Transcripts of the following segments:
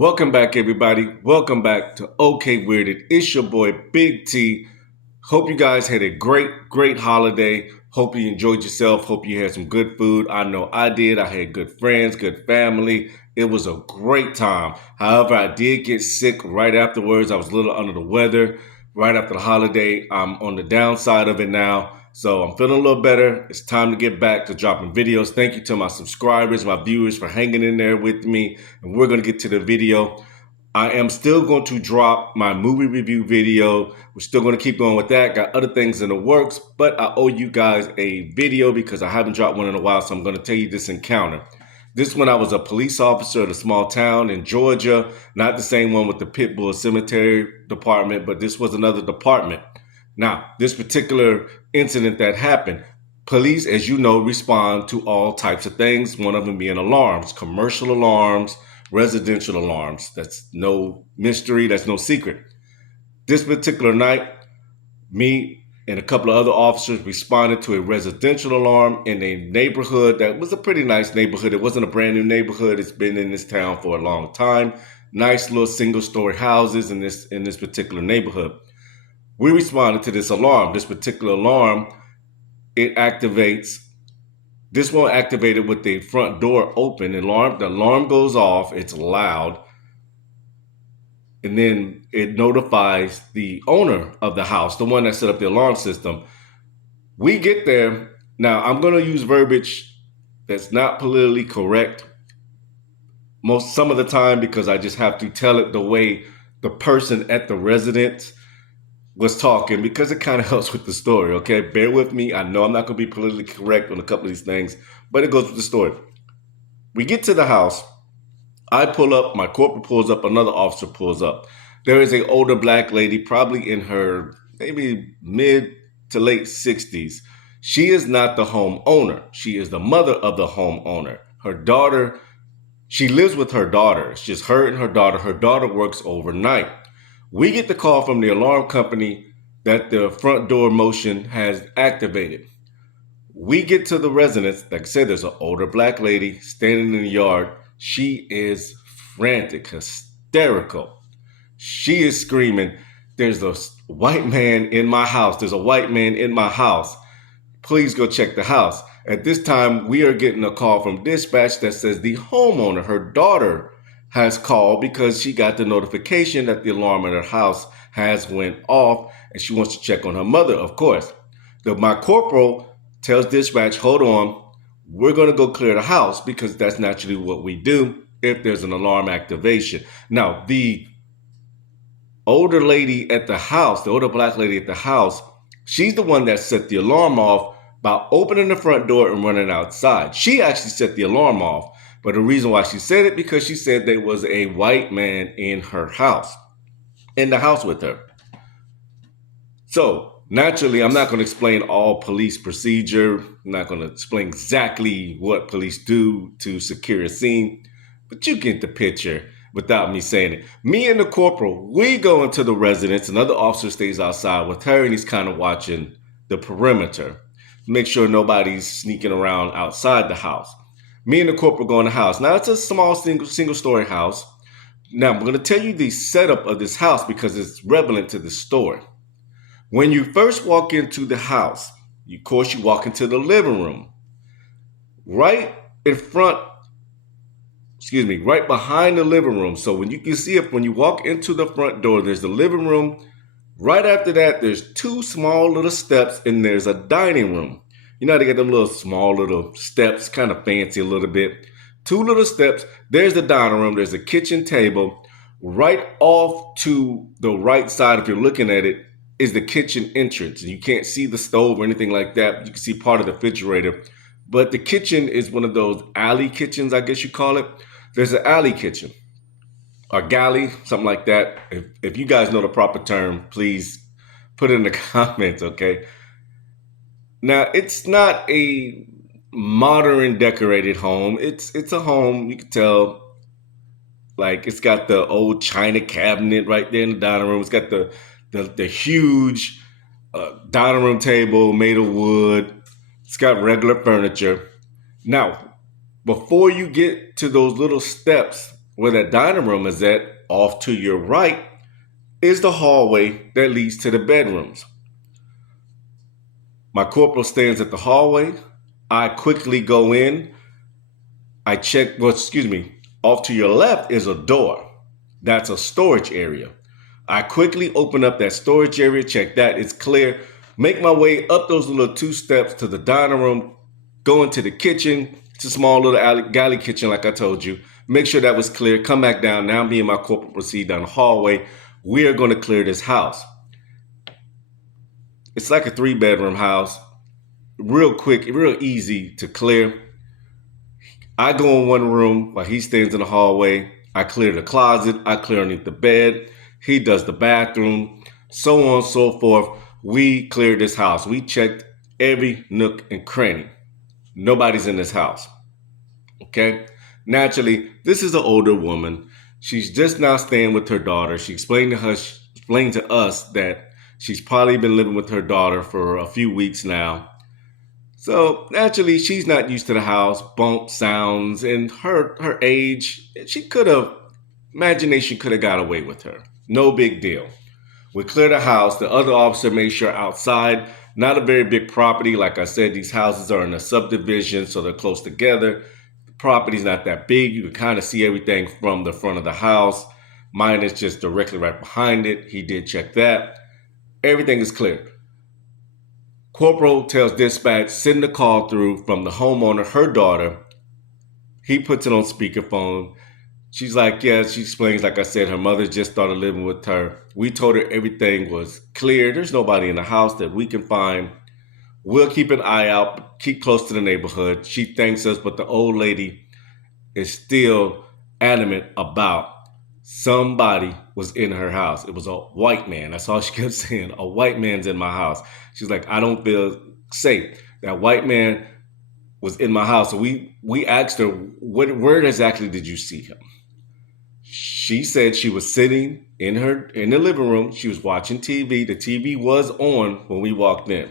Welcome back, everybody. Welcome back to OK Weirded. It's your boy, Big T. Hope you guys had a great holiday. Hope you enjoyed yourself. Hope you had some good food. I know I did. I had good friends, good family. It was a great time. However, I did get sick right afterwards. I was a little under the weather right after the holiday. I'm on the downside of it now. So I'm feeling a little better. It's time to get back to dropping videos. Thank you to my subscribers, my viewers for hanging in there with me. And we're going to get to the video. I am still going to drop my movie review video. We're still going to keep going with that. Got other things in the works, but I owe you guys a video because I haven't dropped one in a while. So I'm going to tell you this encounter. This one, I was a police officer at a small town in Georgia, not the same one with the Pitbull Cemetery Department, but this was another department. Now, this particular incident that happened, police, as you know, respond to all types of things, one of them being alarms, commercial alarms, residential alarms. That's no mystery, that's no secret. This particular night, me and a couple of other officers responded to a residential alarm in a neighborhood that was a pretty nice neighborhood. It wasn't a brand new neighborhood. It's been in this town for a long time. Nice little single-story houses in this particular neighborhood. We responded to this alarm. This particular alarm, it activates. This one activated with the front door open. The alarm goes off. It's loud. And then it notifies the owner of the house, the one that set up the alarm system. We get there. Now, I'm going to use verbiage that's not politically correct some of the time because I just have to tell it the way the person at the residence was talking because it kind of helps with the story, okay? Bear with me. I know I'm not going to be politically correct on a couple of these things, but it goes with the story. We get to the house. I pull up, my corporal pulls up, another officer pulls up. There is an older black lady, probably in her maybe mid to late 60s. She is not the homeowner. She is the mother of the homeowner. Her daughter, she lives with her daughter. It's just her and her daughter. Her daughter works overnight. We get the call from the alarm company that the front door motion has activated. We get to the residence. Like I said, there's an older black lady standing in the yard. She is frantic, hysterical. She is screaming, "There's a white man in my house. There's a white man in my house. Please go check the house." At this time, we are getting a call from dispatch that says the homeowner, her daughter, has called because she got the notification that the alarm in her house has went off and she wants to check on her mother, of course. My corporal tells dispatch, "Hold on, we're going to go clear the house," because that's naturally what we do if there's an alarm activation. Now, the older lady at the house, the older black lady at the house, she's the one that set the alarm off by opening the front door and running outside. She actually set the alarm off. But the reason why she said it, because she said there was a white man in her house, in the house with her. So naturally, I'm not going to explain all police procedure. I'm not going to explain exactly what police do to secure a scene, but you get the picture without me saying it. Me and the corporal, we go into the residence. Another officer stays outside with her, and he's kind of watching the perimeter, make sure nobody's sneaking around outside the house. Me and the corporal go in the house. Now, it's a small single-story house. Now, I'm going to tell you the setup of this house because it's relevant to the story. When you first walk into the house, of course, you walk into the living room. Right behind the living room. So when you can see it, when you walk into the front door, there's the living room. Right after that, there's two small little steps and there's a dining room. You know, they got them little small little steps, kind of fancy a little bit. Two little steps. There's the dining room. There's a kitchen table. Right off to the right side, if you're looking at it, is the kitchen entrance. And you can't see the stove or anything like that. You can see part of the refrigerator. But the kitchen is one of those alley kitchens, I guess you call it. There's an alley kitchen. Or galley, something like that. If you guys know the proper term, please put it in the comments, okay? Now, it's not a modern decorated home. It's a home, you can tell, like it's got the old china cabinet right there in the dining room. It's got the huge dining room table made of wood. It's got regular furniture. Now, before you get to those little steps Where that dining room is at, off to your right, is the hallway that leads to the bedrooms. My corporal stands at the hallway. I quickly go in. I check, well, excuse me, off to your left is a door. That's a storage area. I quickly open up that storage area, check that, it's clear. Make my way up those little 2 steps to the dining room, go into the kitchen. It's a small little galley kitchen, like I told you. Make sure that was clear. Come back down. Now me and my corporal proceed down the hallway. We are going to clear this house. It's like a 3-bedroom house. Real quick, real easy to clear. I go in one room while he stands in the hallway. I clear the closet. I clear underneath the bed. He does the bathroom, so on and so forth. We cleared this house. We checked every nook and cranny. Nobody's in this house. Okay? Naturally, this is an older woman. She's just now staying with her daughter. She explained to us that she's probably been living with her daughter for a few weeks now. So naturally, she's not used to the house, bump sounds, and her age. Imagination could have got away with her. No big deal. We cleared the house. The other officer made sure outside, not a very big property. Like I said, these houses are in a subdivision, so they're close together. The property's not that big. You can kind of see everything from the front of the house. Mine is just directly right behind it. He did check that. Everything is clear. Corporal tells dispatch, send the call through from the homeowner, her daughter. He puts it on speakerphone. She's like, yeah, she explains, like I said, her mother just started living with her. We told her everything was clear. There's nobody in the house that we can find. We'll keep an eye out, keep close to the neighborhood. She thanks us, but the old lady is still adamant about somebody was in her house. It was a white man. That's all she kept saying. A white man's in my house. She's like, I don't feel safe. That white man was in my house. So we asked her, where exactly did you see him? She said she was sitting in the living room. She was watching TV. The TV was on when we walked in.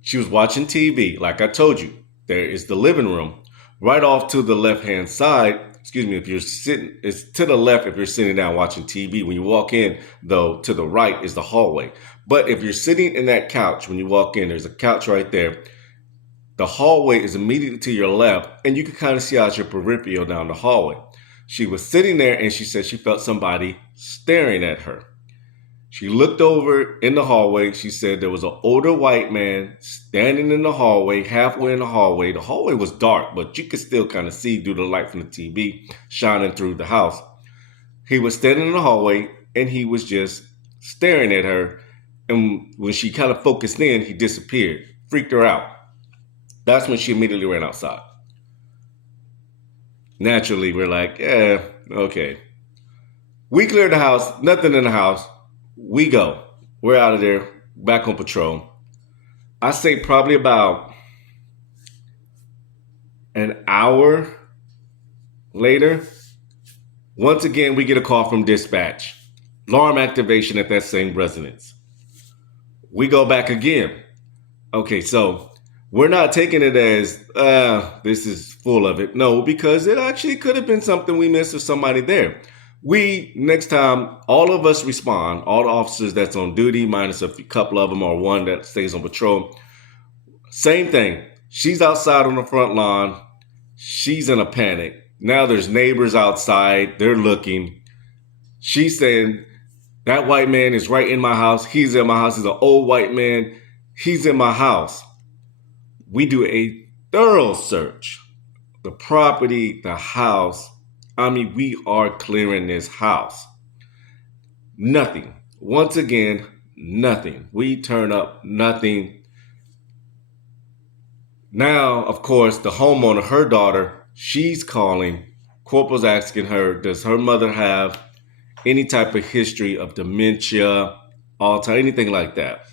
She was watching TV. Like I told you, there is the living room. Right off to the left-hand side, excuse me, if you're sitting, it's to the left if you're sitting down watching TV. When you walk in, though, to the right is the hallway. But if you're sitting in that couch, when you walk in, there's a couch right there. The hallway is immediately to your left, and you can kind of see out your peripheral down the hallway. She was sitting there, and she said she felt somebody staring at her. She looked over in the hallway. She said there was an older white man standing in the hallway, halfway in the hallway. The hallway was dark, but you could still kind of see through the light from the TV shining through the house. He was standing in the hallway, and he was just staring at her. And when she kind of focused in, he disappeared, freaked her out. That's when she immediately ran outside. Naturally, we're like, yeah, okay. We cleared the house, nothing in the house. We go. We're out of there, back on patrol. I say probably about an hour later, once again, we get a call from dispatch. Alarm activation at that same residence. We go back again. Okay, so we're not taking it as, this is full of it. No, because it actually could have been something we missed or somebody there. Next time, all of us respond, all the officers that's on duty, minus a couple of them or one that stays on patrol. Same thing. She's outside on the front lawn. She's in a panic. Now there's neighbors outside. They're looking. She's saying, that white man is right in my house. He's in my house. He's an old white man. He's in my house. We do a thorough search. The property, the house. I mean, we are clearing this house. Nothing. Once again, nothing. We turn up nothing. Now, of course, the homeowner, her daughter, she's calling. Corporal's asking her, does her mother have any type of history of dementia, Alzheimer's, anything like that?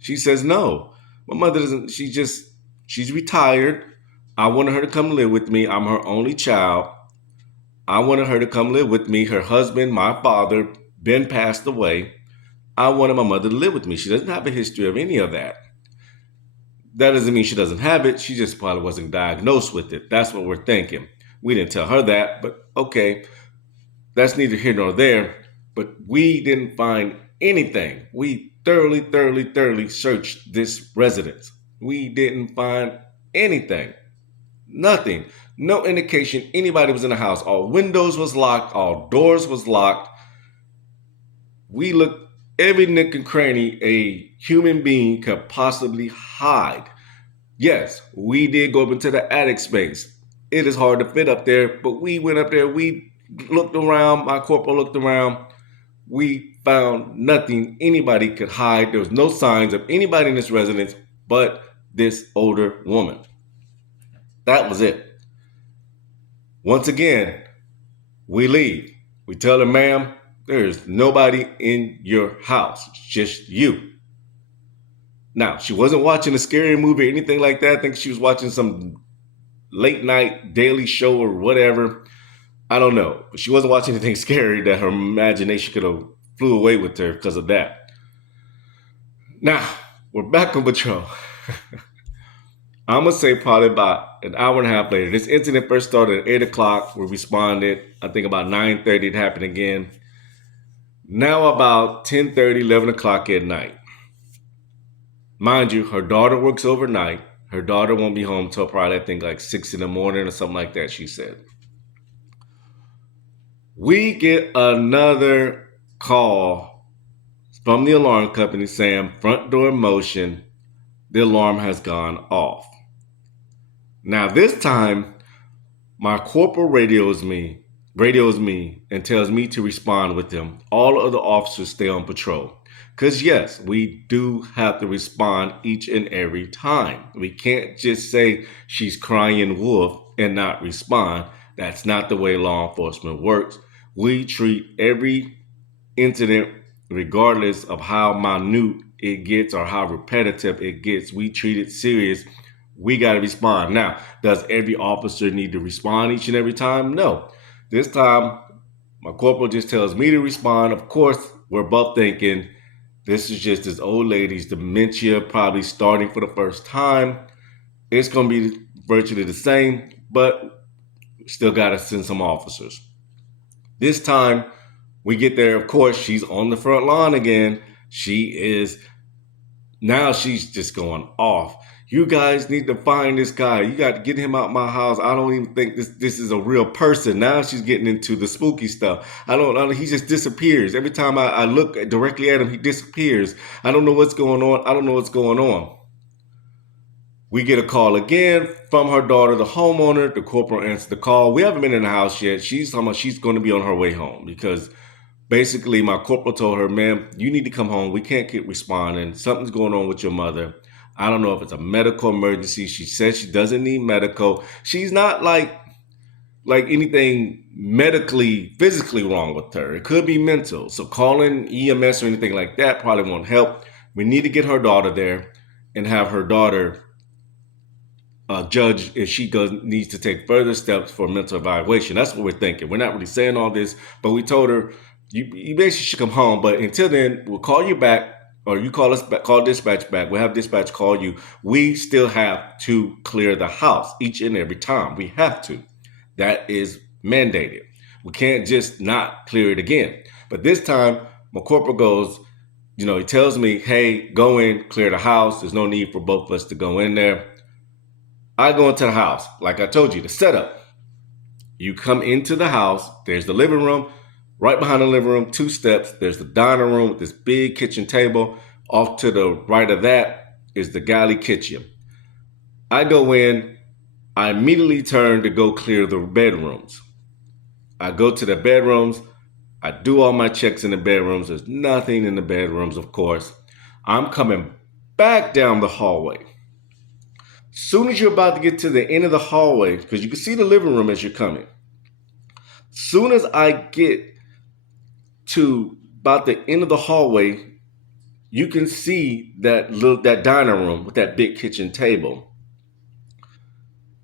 She says, no. My mother doesn't, she's retired. I wanted her to come live with me. I'm her only child. I wanted her to come live with me. Her husband, my father, Ben passed away. I wanted my mother to live with me. She doesn't have a history of any of that. That doesn't mean she doesn't have it. She just probably wasn't diagnosed with it. That's what we're thinking. We didn't tell her that, but okay, that's neither here nor there. But we didn't find anything. We thoroughly searched this residence. We didn't find anything. Nothing. No indication anybody was in the house. All windows was locked. All doors was locked. We looked every nook and cranny a human being could possibly hide. Yes, we did go up into the attic space. It is hard to fit up there, but we went up there. We looked around. My corporal looked around. We found nothing anybody could hide. There was no signs of anybody in this residence but this older woman. That was it. Once again, we leave. We tell her, ma'am, there's nobody in your house. It's just you. Now, she wasn't watching a scary movie or anything like that. I think she was watching some late night daily show or whatever. I don't know. But she wasn't watching anything scary that her imagination could have flew away with her because of that. Now, we're back on patrol. I'm going to say probably about an hour and a half later. This incident first started at 8 o'clock. We responded. I think about 9:30 it happened again. Now about 10:30, 11 o'clock at night. Mind you, her daughter works overnight. Her daughter won't be home till probably, I think, like 6 in the morning or something like that, she said. We get another call from the alarm company saying front door in motion. The alarm has gone off. Now this time, my corporal radios me and tells me to respond with them. All other officers stay on patrol. Because yes, we do have to respond each and every time. We can't just say she's crying wolf and not respond. That's not the way law enforcement works. We treat every incident, regardless of how minute it gets or how repetitive it gets. We treat it serious. We got to respond. Now, does every officer need to respond each and every time? No. This time, my corporal just tells me to respond. Of course, we're both thinking this is just this old lady's dementia, probably starting for the first time. It's going to be virtually the same, but still got to send some officers. This time, we get there. Of course, she's on the front lawn again. She's just going off. You guys need to find this guy. You got to get him out my house. I don't even think this is a real person. Now she's getting into the spooky stuff. He just disappears. Every time I look directly at him, he disappears. I don't know what's going on. We get a call again from her daughter, the homeowner. The corporal answers the call. We haven't been in the house yet. She's talking about she's going to be on her way home because basically my corporal told her, ma'am, you need to come home. We can't keep responding. Something's going on with your mother. I don't know if it's a medical emergency. She said she doesn't need medical. She's not like anything medically, physically wrong with her. It could be mental. So calling EMS or anything like that probably won't help. We need to get her daughter there and have her daughter judge if she needs to take further steps for mental evaluation. That's what we're thinking. We're not really saying all this, but we told her you basically should come home. But until then, we'll call you back. Or you call us back, call dispatch back. We'll have dispatch call you. We still have to clear the house each and every time. We have to. That is mandated. We can't just not clear it again. But this time, my corporal goes, he tells me, hey, go in, clear the house. There's no need for both of us to go in there. I go into the house. Like I told you, the setup. You come into the house. There's the living room. Right behind the living room, 2 steps, there's the dining room with this big kitchen table. Off to the right of that is the galley kitchen. I go in, I immediately turn to go clear the bedrooms. I go to the bedrooms, I do all my checks in the bedrooms. There's nothing in the bedrooms, of course. I'm coming back down the hallway. Soon as you're about to get to the end of the hallway, because you can see the living room as you're coming. Soon as I get to about the end of the hallway, you can see that dining room with that big kitchen table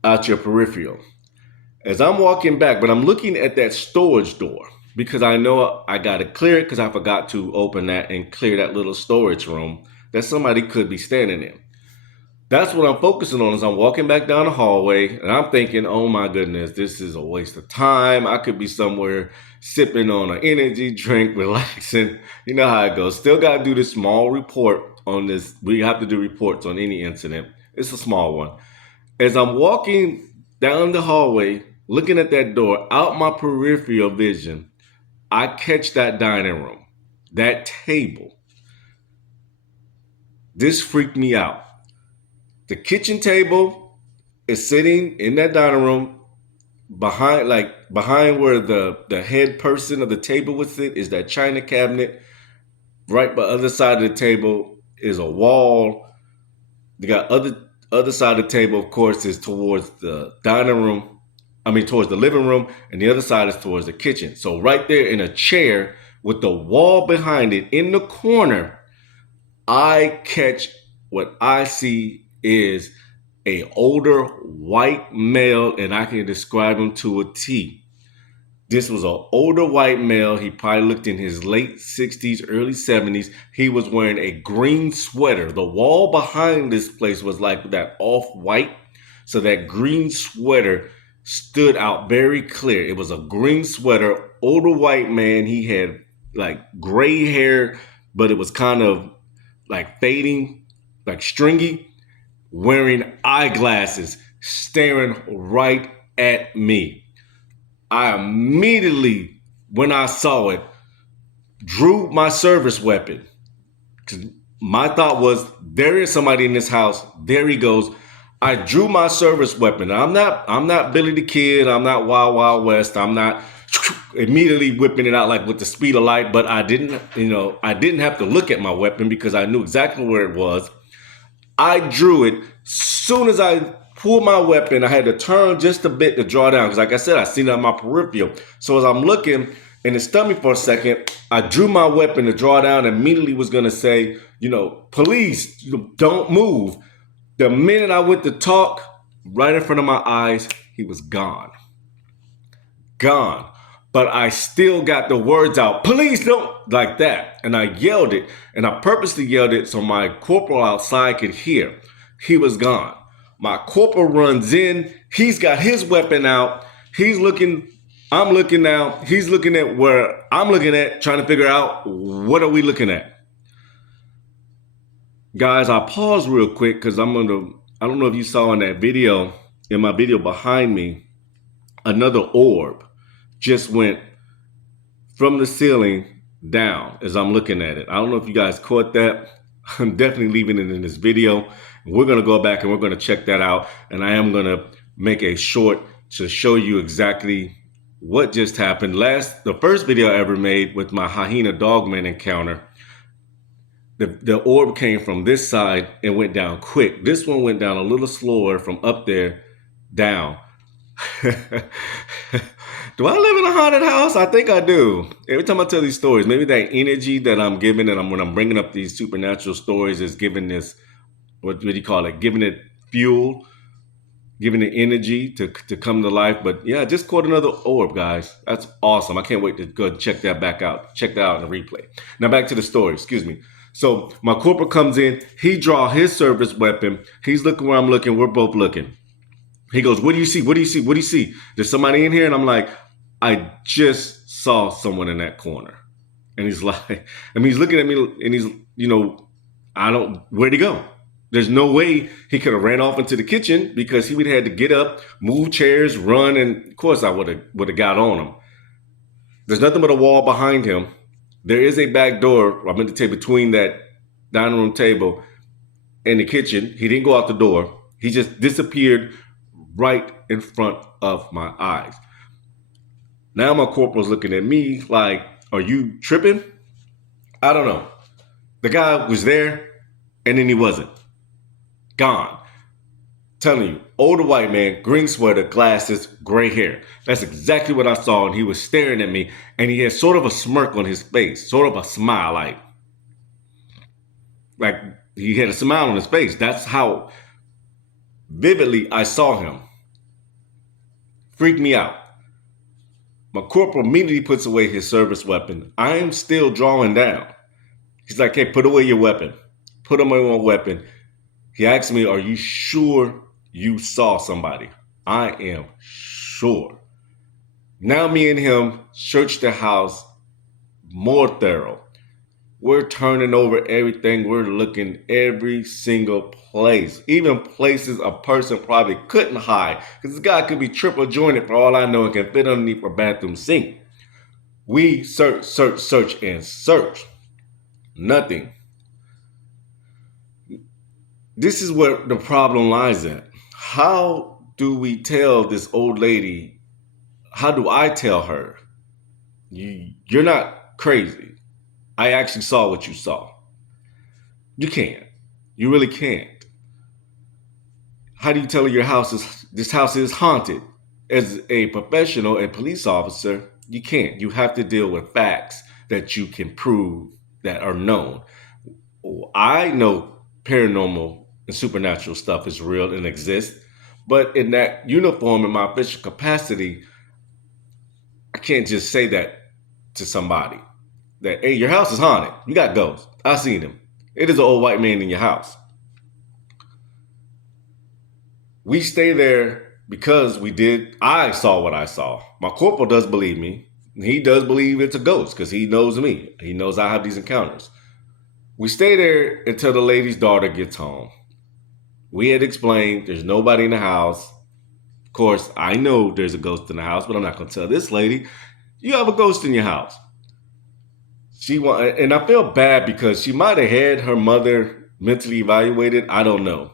out your peripheral. As I'm walking back, but I'm looking at that storage door because I know I got to clear it because I forgot to open that and clear that little storage room that somebody could be standing in. That's what I'm focusing on as I'm walking back down the hallway, and I'm thinking, oh my goodness, this is a waste of time. I could be somewhere sipping on an energy drink, relaxing. You know how it goes. Still got to do this small report on this. We have to do reports on any incident. It's a small one. As I'm walking down the hallway, looking at that door, out my peripheral vision, I catch that dining room, that table. This freaked me out. The kitchen table is sitting in that dining room behind where the head person of the table would sit is that china cabinet. Right by the other side of the table is a wall. You got other side of the table, of course, is towards the dining room. I mean, towards the living room, and the other side is towards the kitchen. So right there in a chair with the wall behind it in the corner, I catch what I see is a older white male, and I can describe him to a T. This was an older white male. He probably looked in his late 60s, early 70s. He was wearing a green sweater. The wall behind this place was like that off-white. So that green sweater stood out very clear. It was a green sweater, older white man. He had like gray hair, but it was kind of like fading, like stringy, wearing eyeglasses, staring right at me. I immediately, when I saw it, drew my service weapon. My thought was, there is somebody in this house. There he goes. I drew my service weapon. I'm not Billy the Kid. I'm not Wild Wild West. I'm not immediately whipping it out like with the speed of light. But I didn't have to look at my weapon because I knew exactly where it was. I drew it. Soon as I pulled my weapon, I had to turn just a bit to draw down. Because like I said, I seen it on my peripheral. So as I'm looking, and it stunned me for a second, I drew my weapon to draw down and immediately was going to say, police, don't move. The minute I went to talk, right in front of my eyes, he was gone. Gone. But I still got the words out, police don't, like that. And I yelled it, and I purposely yelled it so my corporal outside could hear. He was gone. My corporal runs in. He's got his weapon out. He's looking. I'm looking now. He's looking at where I'm looking at, trying to figure out what are we looking at. Guys, I paused real quick because I don't know if you saw in that video, in my video behind me, another orb just went from the ceiling down as I'm looking at it. I don't know if you guys caught that. I'm definitely leaving it in this video. We're going to go back and we're going to check that out. And I am going to make a short to show you exactly what just happened. The first video I ever made with my hyena dogman encounter, the orb came from this side and went down quick. This one went down a little slower from up there down. Do I live in a haunted house? I think I do. Every time I tell these stories, maybe that energy that I'm giving and when I'm bringing up these supernatural stories is giving this, what do you call it? Giving it fuel, giving it energy to come to life. But yeah, I just caught another orb, guys. That's awesome. I can't wait to go check that back out. Check that out in the replay. Now back to the story. Excuse me. So my corporal comes in. He draw his service weapon. He's looking where I'm looking. We're both looking. He goes, what do you see? What do you see? What do you see? There's somebody in here? And I'm like, I just saw someone in that corner. And he's like, he's looking at me and he's, where'd he go? There's no way he could have ran off into the kitchen because he would have had to get up, move chairs, run. And of course I would have got on him. There's nothing but a wall behind him. There is a back door, I'm going to say, between that dining room table and the kitchen. He didn't go out the door. He just disappeared right in front of my eyes. Now my corporal's looking at me like, are you tripping? I don't know. The guy was there and then he wasn't. Gone. Telling you, older white man, green sweater, glasses, gray hair. That's exactly what I saw. And he was staring at me and he had sort of a smirk on his face, sort of a smile, like he had a smile on his face. That's how vividly I saw him. Freaked me out. My corporal immediately puts away his service weapon. I am still drawing down. He's like, hey, put away your weapon. Put away my weapon. He asked me, "Are you sure you saw somebody?" I am sure. Now me and him searched the house more thorough. We're turning over everything. We're looking every single place, even places a person probably couldn't hide, because this guy could be triple jointed for all I know and can fit underneath a bathroom sink. We search, and search. Nothing. This is where the problem lies at. How do we tell this old lady? How do I tell her? You're not crazy. I actually saw what you saw. You can't. You really can't. How do you tell her this house is haunted? As a professional, a police officer, you can't. You have to deal with facts that you can prove that are known. I know paranormal and supernatural stuff is real and exists, but in that uniform, in my official capacity, I can't just say that to somebody that, hey, your house is haunted. You got ghosts. I seen him. It is an old white man in your house. We stay there because I saw what I saw. My corporal does believe me. He does believe it's a ghost because he knows me. He knows I have these encounters. We stay there until the lady's daughter gets home. We had explained there's nobody in the house. Of course, I know there's a ghost in the house, but I'm not going to tell this lady, you have a ghost in your house. And I feel bad because she might have had her mother mentally evaluated. I don't know.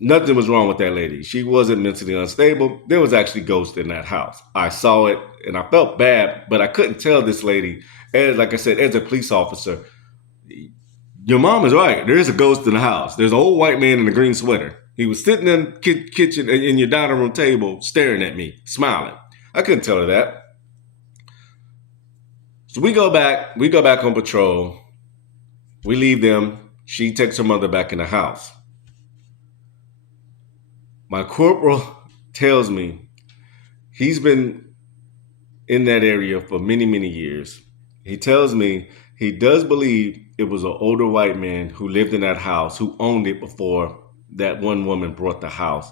Nothing was wrong with that lady. She wasn't mentally unstable. There was actually ghosts in that house. I saw it and I felt bad, but I couldn't tell this lady, like I said, as a police officer, your mom is right. There is a ghost in the house. There's an old white man in a green sweater. He was sitting in the kitchen in your dining room table staring at me, smiling. I couldn't tell her that. So we go back on patrol. We leave them. She takes her mother back in the house. My corporal tells me he's been in that area for many, many years. He tells me he does believe it was an older white man who lived in that house, who owned it before that one woman bought the house.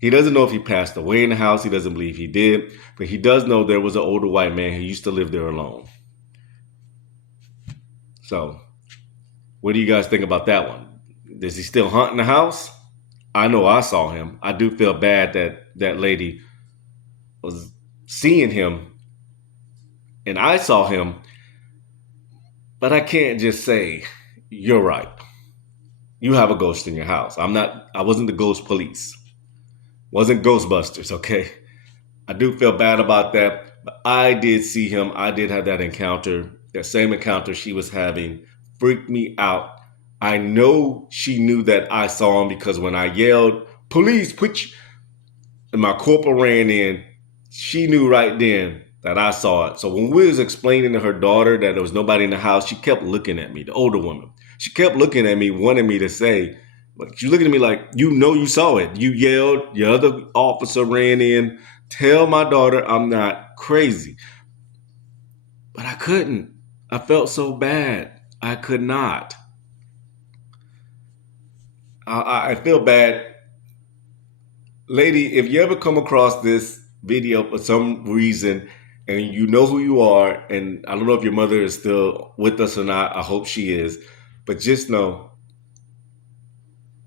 He doesn't know if he passed away in the house. He doesn't believe he did, but he does know there was an older white man who used to live there alone. So what do you guys think about that one? Is he still haunting the house? I know I saw him. I do feel bad that that lady was seeing him and I saw him, but I can't just say, you're right. You have a ghost in your house. I wasn't the ghost police. Wasn't Ghostbusters, okay? I do feel bad about that, but I did see him. I did have that encounter. That same encounter she was having freaked me out. I know she knew that I saw him because when I yelled, police, and my corporal ran in, she knew right then that I saw it. So when we was explaining to her daughter that there was nobody in the house, she kept looking at me, the older woman. She kept looking at me, wanting me to say, she's looking at me like, you saw it. You yelled, your other officer ran in. Tell my daughter I'm not crazy. But I couldn't. I felt so bad. I could not. I feel bad. Lady, if you ever come across this video for some reason and you know who you are, and I don't know if your mother is still with us or not, I hope she is, but just know,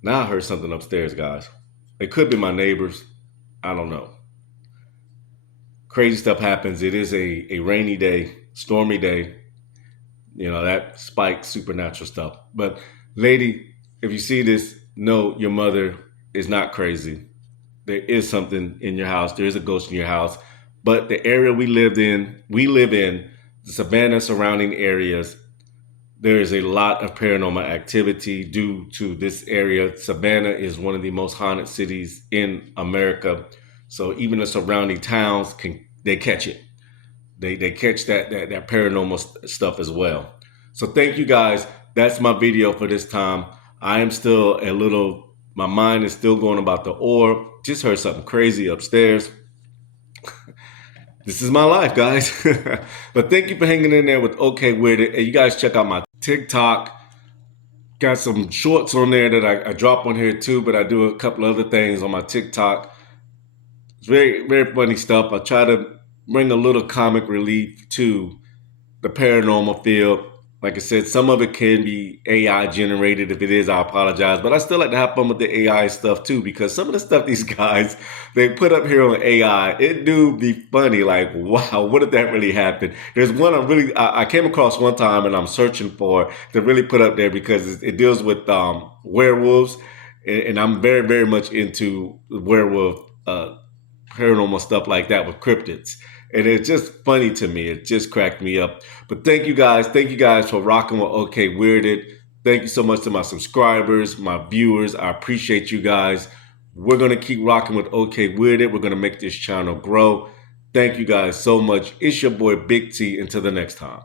now I heard something upstairs, guys. It could be my neighbors. I don't know. Crazy stuff happens. It is a rainy day, stormy day. That spikes supernatural stuff. But lady, if you see this, know your mother is not crazy. There is something in your house. There is a ghost in your house. But the area we live in, the Savannah surrounding areas, there is a lot of paranormal activity due to this area. Savannah is one of the most haunted cities in America. So even the surrounding towns they catch it. They catch that paranormal stuff as well. So thank you guys. That's my video for this time. I am still my mind is still going about the orb. Just heard something crazy upstairs. This is my life, guys. But thank you for hanging in there with OK Weirded. And you guys check out my TikTok, Got some shorts on there that I drop on here too, but I do a couple other things on my TikTok. It's very, very funny stuff. I try to bring a little comic relief to the paranormal field. Like I said, some of it can be AI generated. If it is, I apologize. But I still like to have fun with the AI stuff too, because some of the stuff these guys they put up here on AI, it do be funny. Like, wow, what did that really happen? There's one I came across one time, and I'm searching for to really put up there because it deals with werewolves, and I'm very, very much into werewolf paranormal stuff like that with cryptids. And it's just funny to me. It just cracked me up. But thank you guys. Thank you guys for rocking with OK Weirded. Thank you so much to my subscribers, my viewers. I appreciate you guys. We're going to keep rocking with OK Weirded. We're going to make this channel grow. Thank you guys so much. It's your boy Big T. Until the next time.